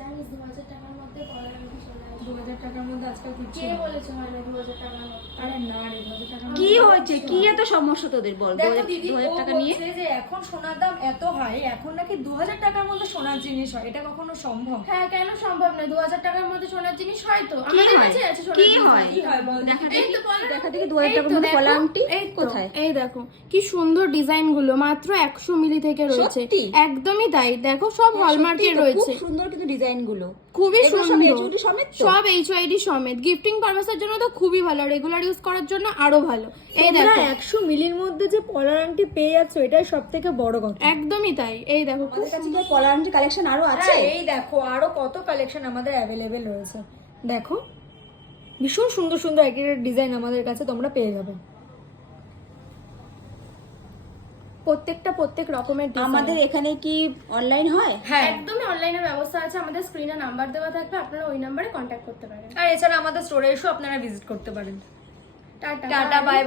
জানিস 2000 টাকার মধ্যে পলার আংটি চলে আসবে। 2000 টাকার মধ্যে আজকাল কিছু কে বলেছে হয় না 2000 টাকার মধ্যে? আরে না রে 2000 টাকার কি হয়েছে, কি এত সমস্যা তোদের বল? দেখো দিদি, 2000 ও টাকা নিয়ে বলছে যে এখন সোনার দাম এত হাই, এখন নাকি 2000 টাকার মধ্যে সোনার জিনিস হয়, এটা কখনো সম্ভব? হ্যাঁ কেন সম্ভব না? 2000 টাকার মধ্যে সোনার জিনিস হয় তো, কি আমাদের হয়? কাছে আছে সোনার কি জিনিস। হয়? কি হয় বল? দেখা এই দেখি, তো পলার দেখা দেখি এই 2000 টাকার তো মধ্যে দেখো, পলা আংটি এই তো, কোথায়? এই দেখো কি সুন্দর ডিজাইন গুলো, মাত্র 100 মিলি থেকে রয়েছে। সত্যি? একদমই তাই, দেখো সব হলমার্কের রয়েছে, খুব সুন্দর কিন্তু ডিজাইন গুলো, খুবই এগুলো সব সুন্দর, HUD সমেত তো? সব HYD সমেত। গিফটিং পারপাসের জন্য তো খুবই ভালো, রেগুলার ইউজ করার জন্য আরো ভালো। এই তোমরা দেখো 100 মিলির মধ্যে যে পলার আংটি পেয়ে যাচ্ছ, এটাই সবথেকে বড় কথা। একদমই তাই। এই দেখো খুব আমাদের কাছে কি পলা আংটি কালেকশন আরো আছে? হ্যাঁ, এই দেখো আরো কত কালেকশন আমাদের অ্যাভেলেবেল রয়েছে। দেখো ভীষণ সুন্দর সুন্দর একের ডিজাইন আমাদের কাছে তোমরা পেয়ে যাবে। প্রত্যেক রকমের design। আমাদের এখানে কি অনলাইন হয়? হ্যাঁ, একদমই অনলাইনের ব্যবস্থা আছে, আমাদের স্ক্রিনে নাম্বার দেওয়া থাকবে, আপনারা ওই নাম্বারে কন্ট্যাক্ট করতে পারেন। আর এছাড়া আমাদের স্টোরে এসেও আপনারা ভিজিট করতে পারেন। Tata tata, bye bye.